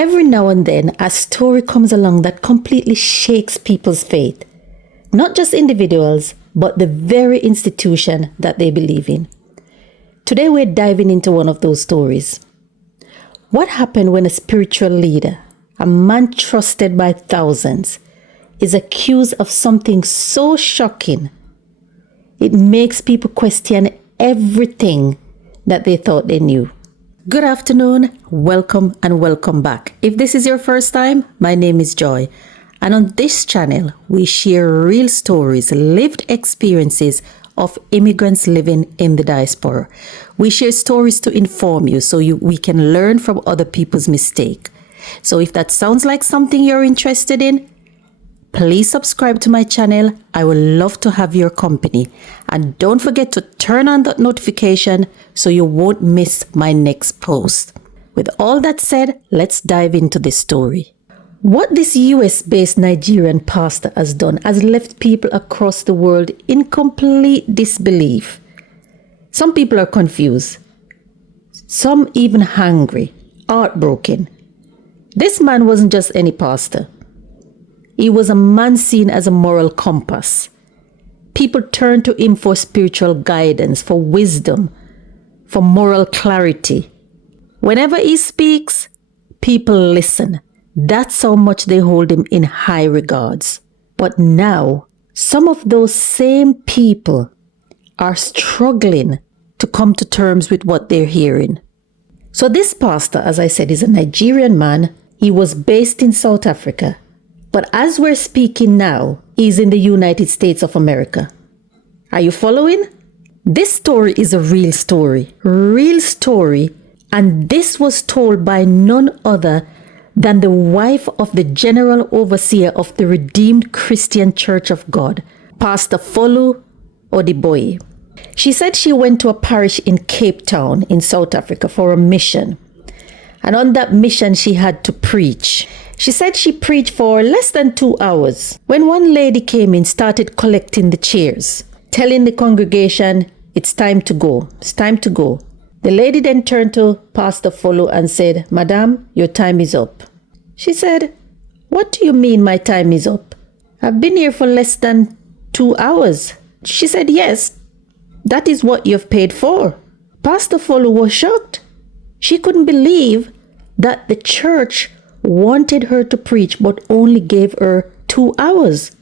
Every now and then, a story comes along that completely shakes people's faith. Not just individuals, but the very institution that they believe in. Today, we're diving into one of those stories. What happened when a spiritual leader, a man trusted by thousands, is accused of something so shocking? It makes people question everything that they thought they knew. Good afternoon, welcome and welcome back. If this is your first time, my name is Joy. And on this channel, we share real stories, lived experiences of immigrants living in the diaspora. We share stories to inform you so we can learn from other people's mistakes. So if that sounds like something you're interested in, please subscribe to my channel. I would love to have your company. And don't forget to turn on that notification so you won't miss my next post. With all that said, let's dive into this story. What this US-based Nigerian pastor has done has left people across the world in complete disbelief. Some people are confused. Some even hungry, heartbroken. This man wasn't just any pastor. He was a man seen as a moral compass. People turned to him for spiritual guidance, for wisdom, for moral clarity. Whenever he speaks, people listen. That's how much they hold him in high regards. But now, some of those same people are struggling to come to terms with what they're hearing. So this pastor, as I said, is a Nigerian man. He was based in South Africa. But as we're speaking now, he's in the United States of America. Are you following? This story is a real story, and this was told by none other than the wife of the General Overseer of the Redeemed Christian Church of God, Pastor Folu Odiboye. She said she went to a parish in Cape Town in South Africa for a mission. And on that mission, she had to preach. She said she preached for less than 2 hours when one lady came in, started collecting the chairs, telling the congregation, it's time to go, it's time to go. The lady then turned to Pastor Folu and said, Madam, your time is up. She said, what do you mean my time is up? I've been here for less than 2 hours. She said, yes, that is what you've paid for. Pastor Folu was shocked. She couldn't believe that the church wanted her to preach but only gave her 2 hours.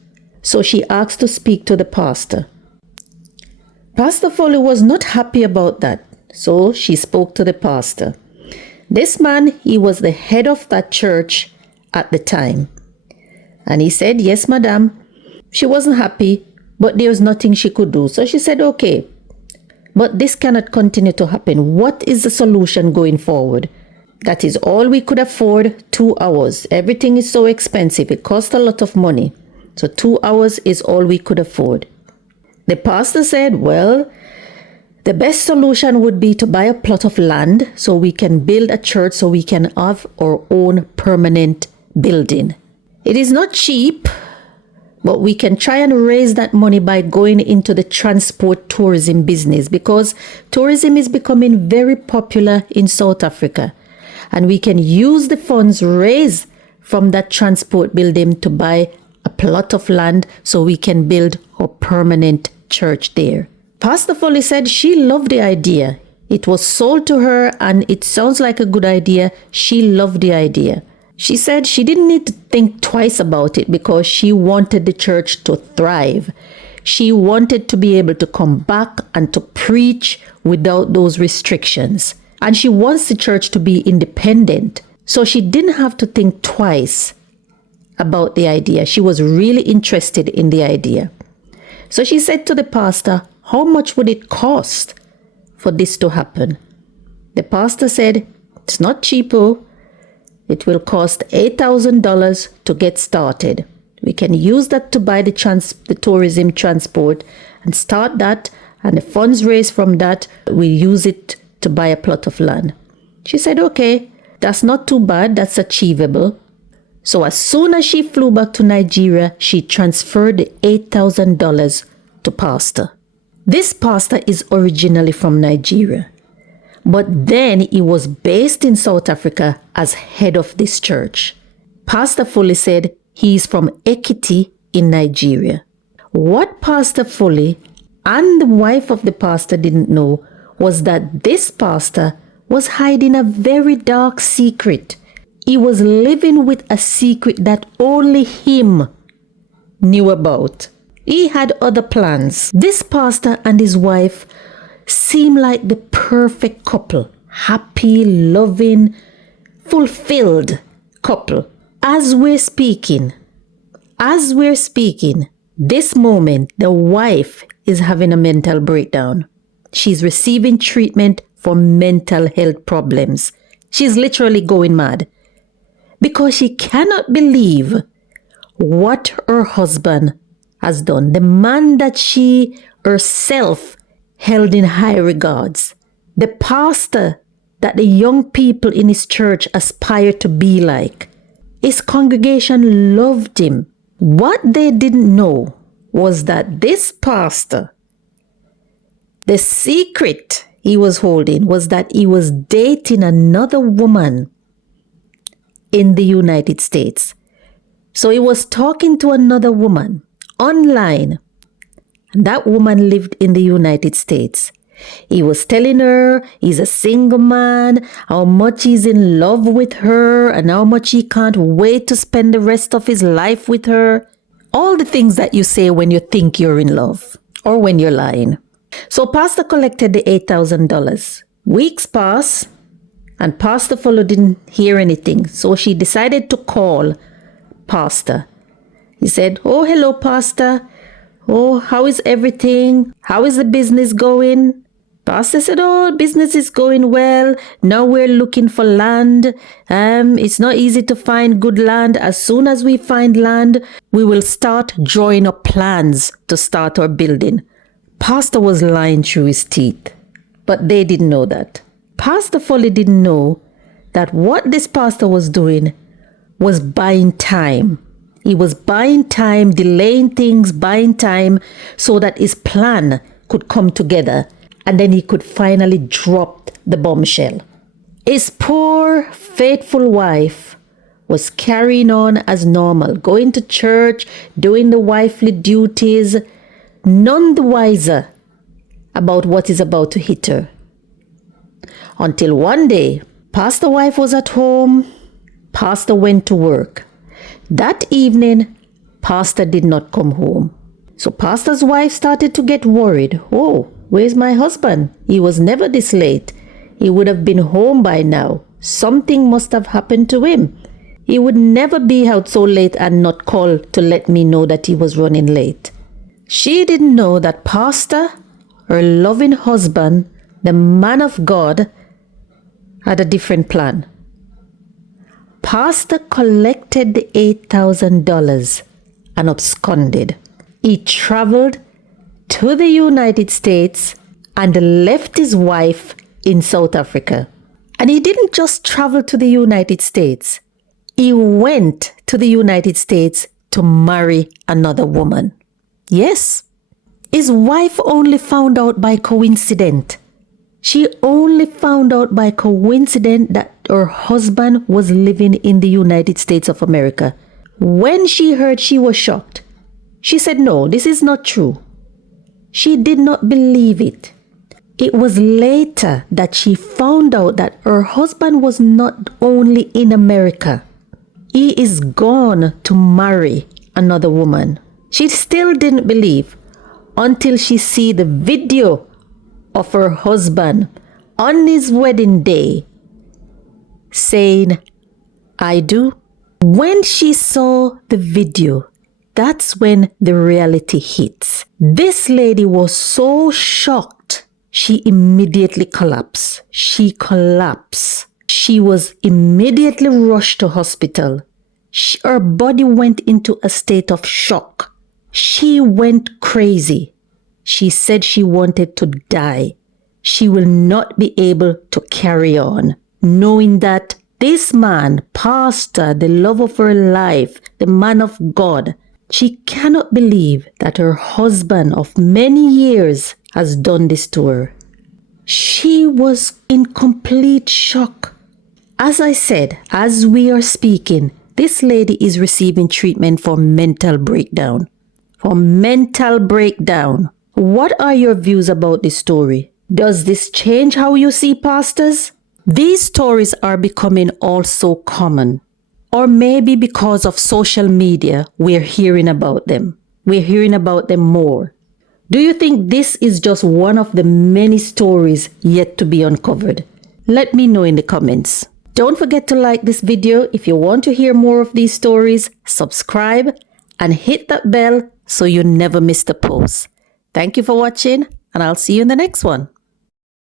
So she asked to speak to the pastor. Pastor Foley was not happy about that, so she spoke to the pastor. This man, he was the head of that church at the time. And he said, yes, madam. She wasn't happy, but there was nothing she could do. So she said, okay, but this cannot continue to happen. What is the solution going forward? That is all we could afford, 2 hours. Everything is so expensive. It costs a lot of money. So 2 hours is all we could afford. The pastor said, well, the best solution would be to buy a plot of land so we can build a church, so we can have our own permanent building. It is not cheap, but we can try and raise that money by going into the transport tourism business, because tourism is becoming very popular in South Africa. And we can use the funds raised from that transport building to buy a plot of land so we can build a permanent church there. Pastor Foley said she loved the idea. It was sold to her and it sounds like a good idea. She loved the idea. She said she didn't need to think twice about it because she wanted the church to thrive. She wanted to be able to come back and to preach without those restrictions. And she wants the church to be independent. So she didn't have to think twice about the idea. She was really interested in the idea. So she said to the pastor, how much would it cost for this to happen? The pastor said, it's not cheapo. It will cost $8,000 to get started. We can use that to buy the tourism transport and start that, and the funds raised from that, we use it to buy a plot of land. She said, okay, that's not too bad. That's achievable. So as soon as she flew back to Nigeria, she transferred the $8,000 to pastor. This pastor is originally from Nigeria, But then he was based in South Africa as head of this church. Pastor Foley said he is from Ekiti in Nigeria. What Pastor Foley and the wife of the pastor didn't know was that this pastor was hiding a very dark secret. He was living with a secret that only him knew about. He had other plans. This pastor and his wife seemed like the perfect couple. Happy, loving, fulfilled couple. As we're speaking, this moment, the wife is having a mental breakdown. She's receiving treatment for mental health problems. She's literally going mad because she cannot believe what her husband has done. The man that she herself held in high regards. The pastor that the young people in his church aspire to be like. His congregation loved him. What they didn't know was that this pastor, the secret he was holding was that he was dating another woman in the United States. So he was talking to another woman online. And that woman lived in the United States. He was telling her he's a single man, how much he's in love with her, and how much he can't wait to spend the rest of his life with her. All the things that you say when you think you're in love or when you're lying. So Pastor collected the $8,000. Weeks passed and Pastor Follow didn't hear anything. So she decided to call Pastor. He said, "Oh, hello, Pastor. Oh, how is everything? How is the business going?" Pastor said, "Oh, business is going well. Now we're looking for land. It's not easy to find good land. As soon as we find land, we will start drawing up plans to start our building." Pastor was lying through his teeth, but they didn't know that. Pastor Foley didn't know that what this pastor was doing was buying time. He was buying time, delaying things, buying time so that his plan could come together and then he could finally drop the bombshell. His poor, faithful wife was carrying on as normal, going to church, doing the wifely duties, none the wiser about what is about to hit her. Until one day, Pastor's wife was at home, Pastor went to work. That evening, Pastor did not come home. So Pastor's wife started to get worried. "Oh, where's my husband? He was never this late. He would have been home by now. Something must have happened to him. He would never be out so late and not call to let me know that he was running late." She didn't know that Pastor, her loving husband, the man of God, had a different plan. Pastor collected the $8,000 and absconded. He traveled to the United States and left his wife in South Africa. And he didn't just travel to the United States. He went to the United States to marry another woman. Yes, his wife only found out by coincidence. She only found out by coincidence that her husband was living in the United States of America. When she heard, she was shocked. She said, "No, this is not true." She did not believe it. It was later that she found out that her husband was not only in America. He is gone to marry another woman. She still didn't believe until she see the video of her husband on his wedding day saying, "I do." When she saw the video, that's when the reality hits. This lady was so shocked, she immediately collapsed. She collapsed. She was immediately rushed to hospital. Her body went into a state of shock. She went crazy. She said she wanted to die. She will not be able to carry on, knowing that this man, Pastor, the love of her life, the man of God, she cannot believe that her husband of many years has done this to her. She was in complete shock. As I said, as we are speaking, this lady is receiving treatment for mental breakdown. For mental breakdown. What are your views about this story? Does this change how you see pastors? These stories are becoming also common. Or maybe because of social media, we're hearing about them. We're hearing about them more. Do you think this is just one of the many stories yet to be uncovered? Let me know in the comments. Don't forget to like this video if you want to hear more of these stories, subscribe, and hit that bell so you never miss the post. Thank you for watching, and I'll see you in the next one.